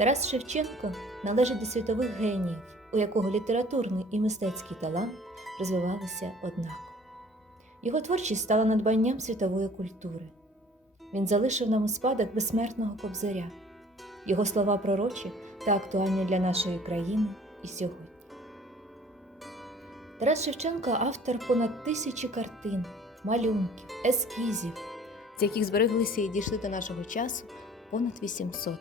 Тарас Шевченко належить до світових геніїв, у якого літературний і мистецький талант розвивалися однаково. Його творчість стала надбанням світової культури. Він залишив нам у спадок безсмертного кобзаря, його слова пророчі та актуальні для нашої країни і сьогодні. Тарас Шевченко автор понад тисячі картин, малюнків, ескізів, з яких збереглися і дійшли до нашого часу понад 800.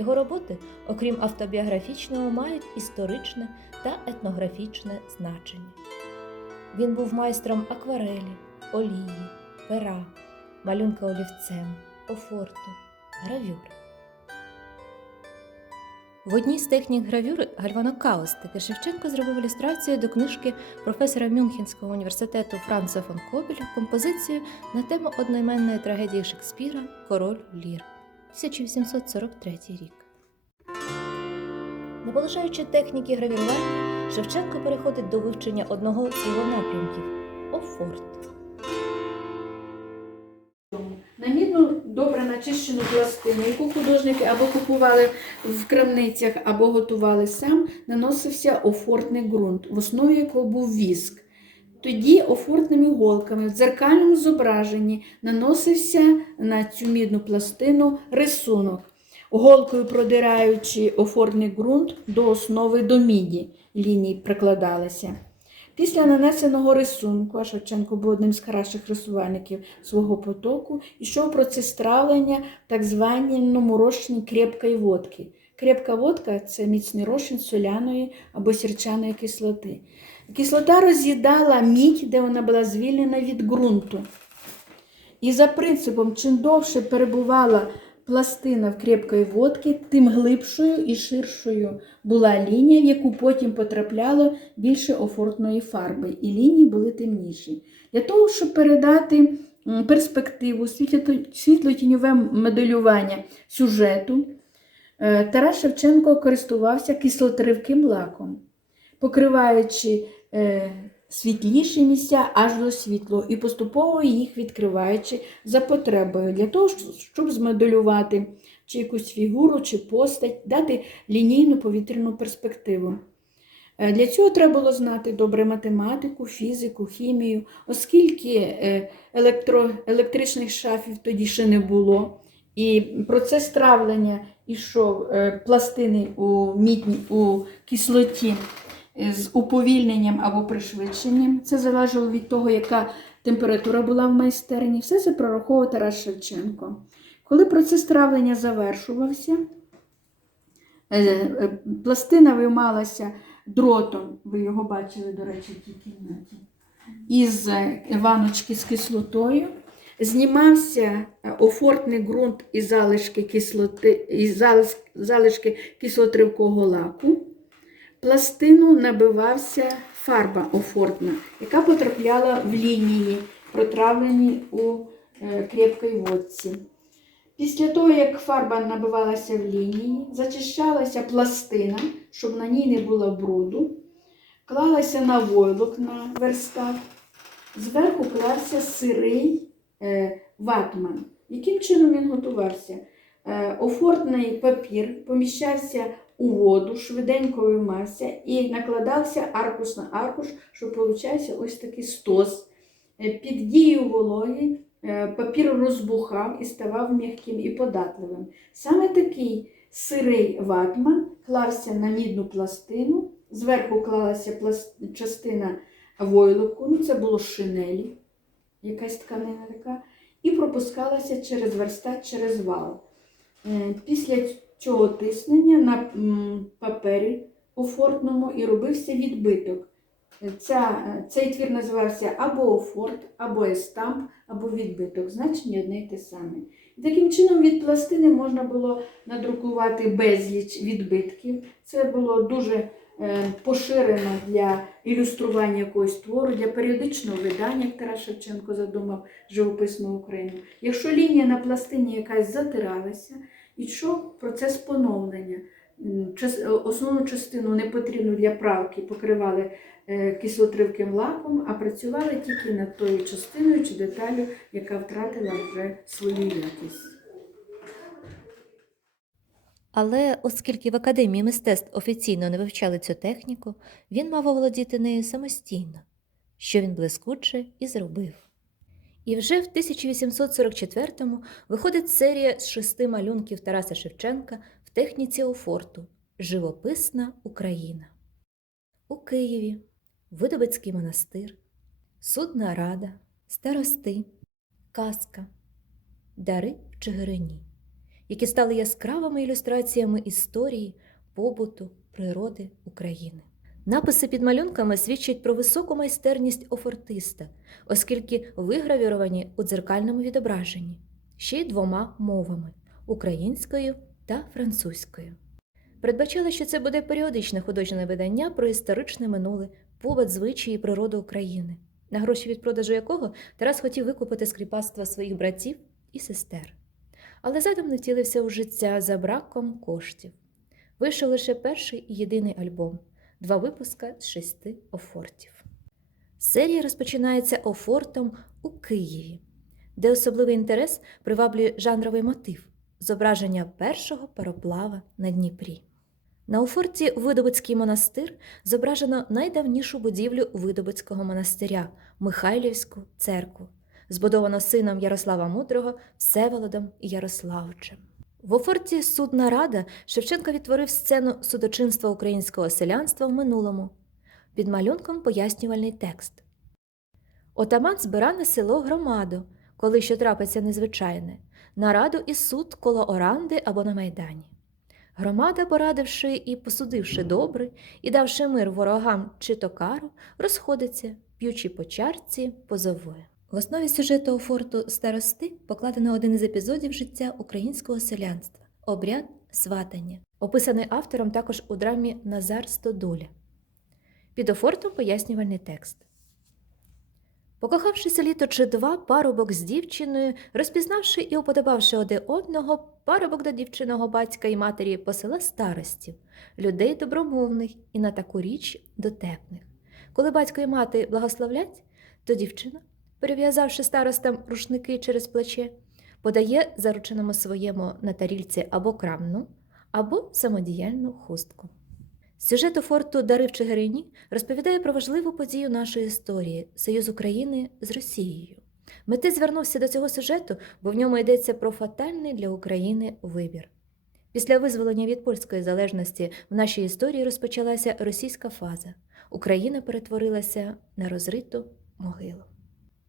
Його роботи, окрім автобіографічного, мають історичне та етнографічне значення. Він був майстром акварелі, олії, пера, малюнка олівцем, офорту, гравюри. В одній з технік гравюри гальванокаустики Шевченко зробив ілюстрацію до книжки професора Мюнхенського університету Франца фон Кобеля композицію на тему одноіменної трагедії Шекспіра Король Лір 1843 рік. Не полишаючи техніки гравірування, Шевченко переходить до вивчення одного з його напрямків офорт. На мідну добре начищену пластину, яку художники або купували в крамницях, або готували сам, наносився офортний ґрунт, в основі якого був віск. Тоді офортними голками в дзеркальному зображенні наносився на цю мідну пластину рисунок, голкою продираючи офортний ґрунт до основи до міді, лінії прикладалися. Після нанесеного рисунку, Шевченко був одним з кращих рисувальників свого потоку, йшов процес травлення в так званому розчині крепкої водки. Крепка водка це міцний розчин соляної або сірчаної кислоти. Кислота роз'їдала мідь, де вона була звільнена від ґрунту. І за принципом, чим довше перебувала пластина в крепкої водки, тим глибшою і ширшою була лінія, в яку потім потрапляло більше офортної фарби, і лінії були темніші. Для того, щоб передати перспективу, світло- світло-тіньове моделювання сюжету, е, Тарас Шевченко користувався кислотривким лаком, покриваючи світліші місця аж до світлого і поступово їх відкриваючи за потребою, для того, щоб змоделювати чи якусь фігуру, чи постать, дати лінійну повітряну перспективу. Е, Для цього треба було знати добре математику, фізику, хімію, оскільки е, електро, електричних шафів тоді ще не було. І процес травлення йшов е, пластини у мідні, у кислоті е, з уповільненням або пришвидшенням. Це залежало від того, яка температура була в майстерні. Все це прораховував Тарас Шевченко. Коли процес травлення завершувався, е, е, пластина виймалася дротом, ви його бачили, до речі, в тій кімнаті, із е, ваночки з кислотою. Знімався е, офортний ґрунт і залишки кислоти, і залишки кислотривкого лаку. Пластину набивався фарба офортна, яка потрапляла в лінії, протравлені у е, крепкій водці. Після того, як фарба набивалася в лінії, зачищалася пластина, щоб на ній не було бруду, клалася на войлок на верстат, зверху клався сирий е, ватман. Яким чином він готувався? Е, офортний папір поміщався у воду, швиденько виймався і накладався аркуш на аркуш, щоб получався ось такий стос. Е, Під дією вологи е, папір розбухав і ставав м'яким і податливим. Саме такий сирий ватман клався на мідну пластину, зверху клалася пласт- частина войлоку, ну це було шинелі, якась тканина така, і пропускалася через верстат, через вал. Е, Після цього тиснення на папері офортному і робився відбиток. Ця, цей твір називався або офорт, або естамп, або відбиток. Значення одне й те саме. Таким чином від пластини можна було надрукувати безліч відбитків. Це було дуже е, поширено для ілюстрування якогось твору, для періодичного видання, як Тарас Шевченко задумав живописну Україну. Якщо лінія на пластині якась затиралася, йшов процес поновлення. Основну частину непотрібну для правки покривали е, кислотривким лаком, а працювали тільки над тою частиною чи деталю, яка втратила вже свою якість. Але оскільки в Академії мистецтв офіційно не вивчали цю техніку, він мав оволодіти нею самостійно, що він блискуче і зробив. І вже в 1844-му виходить серія з шести малюнків Тараса Шевченка в техніці офорту Живописна Україна. У Києві Видобицький монастир, Судна Рада, Старости, Казка, Дари в Чигирині, які стали яскравими ілюстраціями історії, побуту, природи України. Написи під малюнками свідчать про високу майстерність офортиста, оскільки вигравіровані у дзеркальному відображенні, ще й двома мовами українською та французькою. Передбачали, що це буде періодичне художнє видання про історичне минуле, побут, звичаї і природу України, на гроші від продажу якого Тарас хотів викупити з кріпацтва своїх братів і сестер. Але задум не втілився у життя за браком коштів. Вийшов лише перший і єдиний альбом два випуска з шести офортів. Серія розпочинається офортом у Києві, де особливий інтерес приваблює жанровий мотив зображення першого пароплава на Дніпрі. На офорті Видобицький монастир зображено найдавнішу будівлю Видобицького монастиря Михайлівську церкву, збудовано сином Ярослава Мудрого Всеволодом Ярославичем. В офорті Судна Рада Шевченко відтворив сцену судочинства українського селянства в минулому. Під малюнком пояснювальний текст. Отаман збира на село громаду, коли що трапиться незвичайне, на раду і суд коло оранди або на майдані. Громада, порадивши і посудивши добре, і давши мир ворогам чи то кару, розходиться, п'ючи по чарці, позовує. В основі сюжету форту старости покладено один із епізодів життя українського селянства обряд сватання, описаний автором також у драмі Назар Стодоля. Під офортом пояснювальний текст. Покохавшися літо чи два, парубок з дівчиною, розпізнавши і уподобавши один одного, парубок до дівчиного батька і матері посела старостів, людей добромовних і на таку річ дотепних. Коли батько і мати благословлять, то дівчина, перев'язавши старостам рушники через плече, подає зарученому своєму на тарільці або крамну, або самодіяльну хустку. Сюжет у форту Дари в Чигирині розповідає про важливу подію нашої історії Союз України з Росією. Мети звернувся до цього сюжету, бо в ньому йдеться про фатальний для України вибір. Після визволення від польської залежності в нашій історії розпочалася російська фаза. Україна перетворилася на розриту могилу.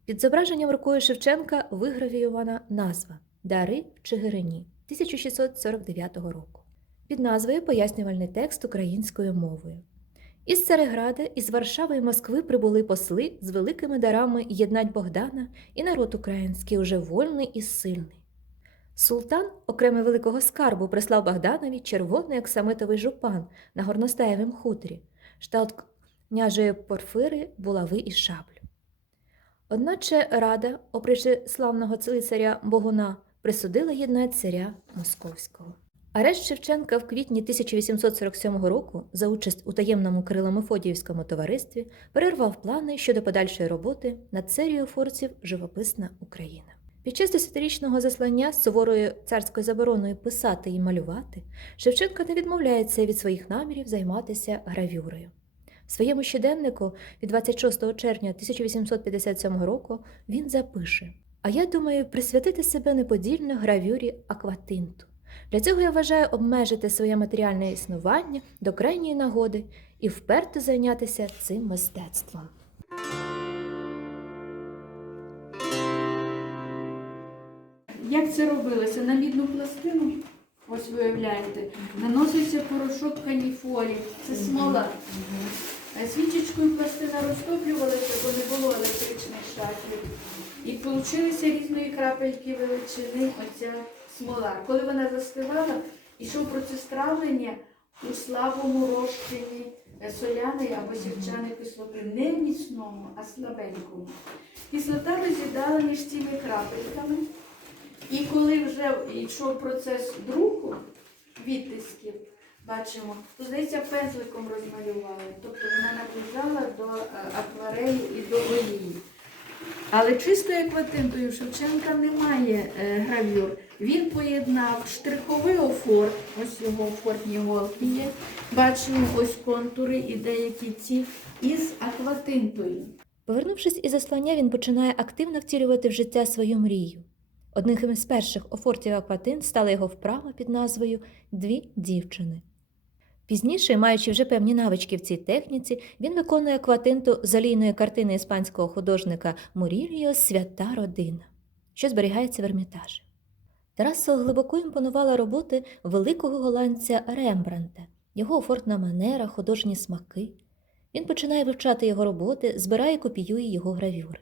Під зображенням рукою Шевченка вигравіювана назва Дари Чигирині 1649 року. Під назвою пояснювальний текст українською мовою. Із Цареграда, із Варшави і Москви прибули посли з великими дарами єднать Богдана і народ український уже вольний і сильний. Султан, окремо великого скарбу, прислав Богданові червоний оксамитовий жупан на горностаєвім хуторі, штат княжої Порфири, булави і шаблю. Одначе рада, опричи славного царя Богуна, присудила єднать царя Московського. Арешт Шевченка в квітні 1847 року за участь у таємному Кирило-Мефодіївському товаристві перервав плани щодо подальшої роботи над серією форців Живописна Україна. Під час десятирічного заслання з суворою царською забороною писати і малювати Шевченко не відмовляється від своїх намірів займатися гравюрою. В своєму щоденнику від 26 червня 1857 року він запише: А я думаю присвятити себе неподільно гравюрі акватинту. Для цього я вважаю обмежити своє матеріальне існування до крайньої нагоди і вперто зайнятися цим мистецтвом. Як це робилося? На мідну пластину, ось виявляєте, наноситься порошок каніфолі, це смола. Свічечкою пластина розтоплювалася, бо не було електричних шафів. І получилися різної крапельки величини оця смола. Коли вона застивала, йшов процес травлення у слабому розчині соляної або сівчаної кислоти. Не міцному, а слабенькому. Кислота роз'їдала між цими крапельками. І коли вже йшов процес друку відтисків, бачимо, то здається пензликом розмалювали. Тобто вона наближала до е, акварелі і до олії. Але чистою акватинтою Шевченка немає е, гравюр. Він поєднав штриховий офорт, ось його офортні голки є. Бачимо ось контури і деякі ці, із акватинтою. Повернувшись із заслання, він починає активно втілювати в життя свою мрію. Одним із перших офортів акватин стала його вправа під назвою Дві дівчини. Пізніше, маючи вже певні навички в цій техніці, він виконує акватинту з олійної картини іспанського художника Мурільо Свята родина, що зберігається в Ермітажі. Тарасу глибоко імпонувала роботи великого голландця Рембранта, його офортна манера, художні смаки. Він починає вивчати його роботи, збирає і копіює його гравюри.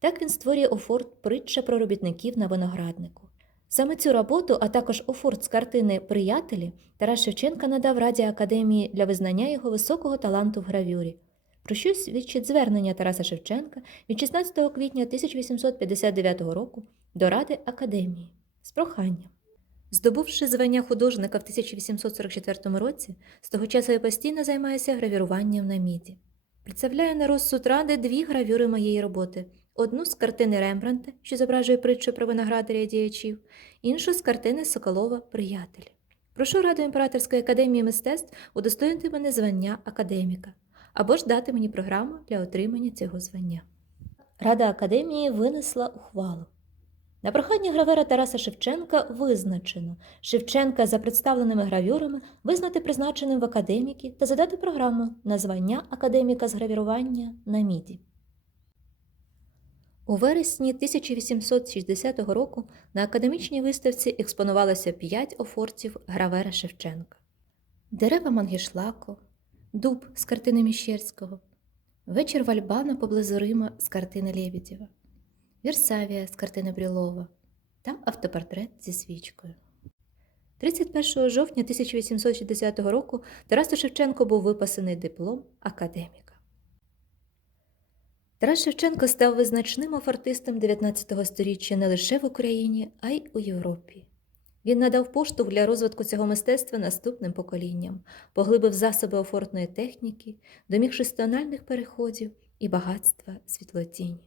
Так він створює офорт притча про робітників на винограднику. Саме цю роботу, а також офорт з картини Приятелі Тарас Шевченка надав Раді Академії для визнання його високого таланту в гравюрі. Про що свідчить звернення Тараса Шевченка від 16 квітня 1859 року до Ради Академії з проханням. Здобувши звання художника в 1844 році, з того часу я постійно займаюся гравіруванням на міді. Представляю на розсуд ради дві гравюри моєї роботи: одну з картини Рембранта, що зображує притчу про виноградаря і діячів, іншу з картини Соколова Приятель. Прошу раду Імператорської академії мистецтв удостоїти мене звання академіка або ж дати мені програму для отримання цього звання. Рада академії винесла ухвалу. На прохання гравера Тараса Шевченка визначено Шевченка за представленими гравюрами визнати призначеним в академіки та задати програму на звання академіка з гравірування на міді. У вересні 1860 року на академічній виставці експонувалося п'ять офортів гравера Шевченка: дерева Мангішлако, дуб з картини Міщерського, вечір Вальбана поблизу Рима з картини Лєбідєва. Вірсавія з картини Брілова та автопортрет зі свічкою. 31 жовтня 1860 року Тарасу Шевченко був виписаний диплом академіка. Тарас Шевченко став визначним офортистом 19 століття не лише в Україні, а й у Європі. Він надав поштовх для розвитку цього мистецтва наступним поколінням, поглибив засоби офортної техніки, домігшись тональних переходів і багатства світлотіні.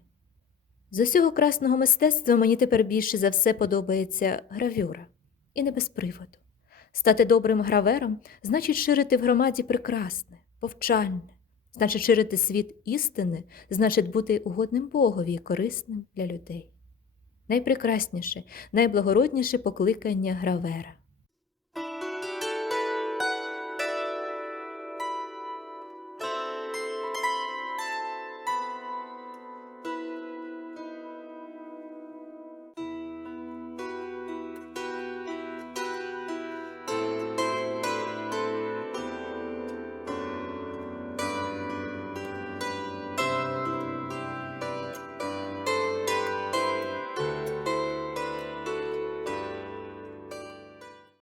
З усього красного мистецтва мені тепер більше за все подобається гравюра, і не без приводу. Стати добрим гравером значить ширити в громаді прекрасне, повчальне, значить ширити світ істини, значить бути угодним Богові і корисним для людей. Найпрекрасніше, найблагородніше покликання гравера.